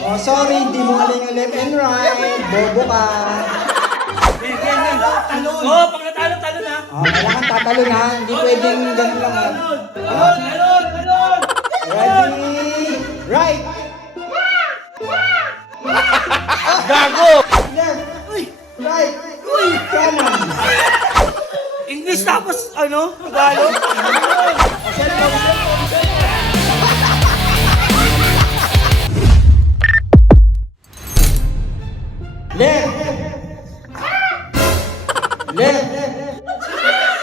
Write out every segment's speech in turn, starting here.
Oh, sorry, hindi mo aling left and right. Bobo ka. Talon! Oo, pag natalo, talon ha! Oh, kailangan tatalo na. Hindi pwedeng ganun lang. Talon! Talon! Talon! Ready? Right! Gago! Left! Right! Kanan! English tapos ano? Tagalog? Left! Left!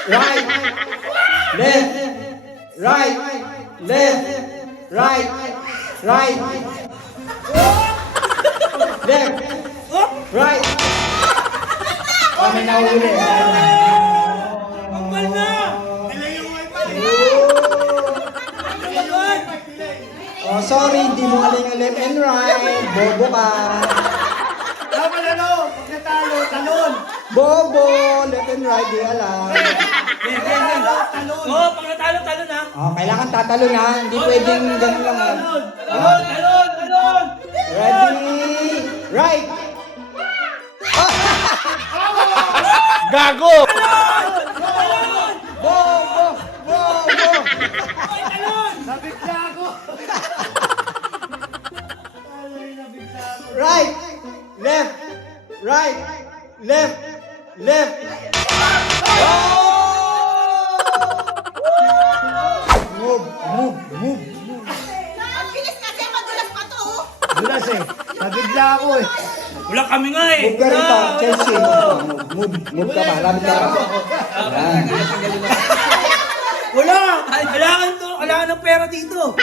Right! Left! Right! Left! Right! Right! Left! Right! Kami nahuli. Pagpal na! Oh, sorry, hindi mo aling left and right. Bobo ka. Dapat ano? Pag natalo, talon! Bobo! Left and right, di alam. Talon! Oo, pag natalo, talon ha! Oh, kailangan tatalo na. Hindi pwedeng ganun lang. Talon! Talon! Talon! Talon! Ready? Right! Gago! Bobo! Bobo! Nabigla ako! Nabigla ako! Right! Left! Right! Left! Left! Move! Move! Move! Ang bilis kasi, madulas pa to. Dulas eh. Nabigla ako eh. Wala kami nga eh. Move ka rito, Chelsea. Move. Move ka ba? Lapit ka ba? Yan. Wala! Kailangan to. Kailangan ng pera dito.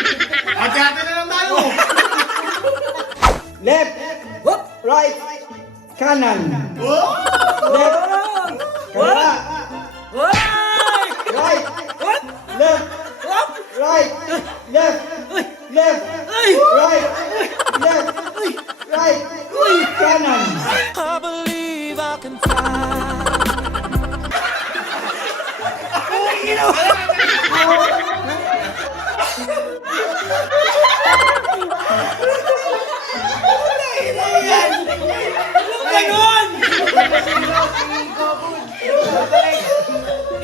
Ate-ate na lang tayo. Left! Whoop! Right! Kanan! Left! Kaya! Hoy! Right! What? Left! What? Right! Left! Left! Ay! Right! Left! Right! Kanan! I believe I can fly. Ganon!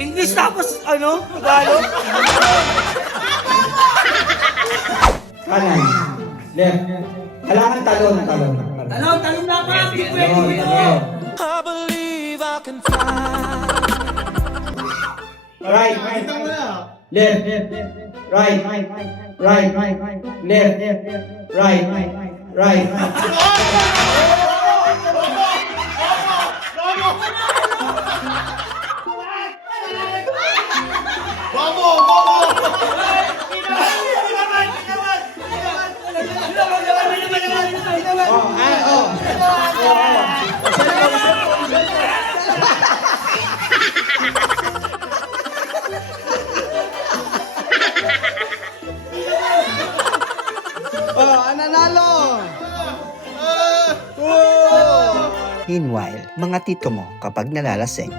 English tapos ano? Tagalog? Kanan! Left! Kailangan talon. Talon na pa! Hindi pwede Yan, dito! yan. I believe I can fly. Right! Left! Right! Right! Left! Right! Right! Meanwhile, mga tito mo kapag nalalasing.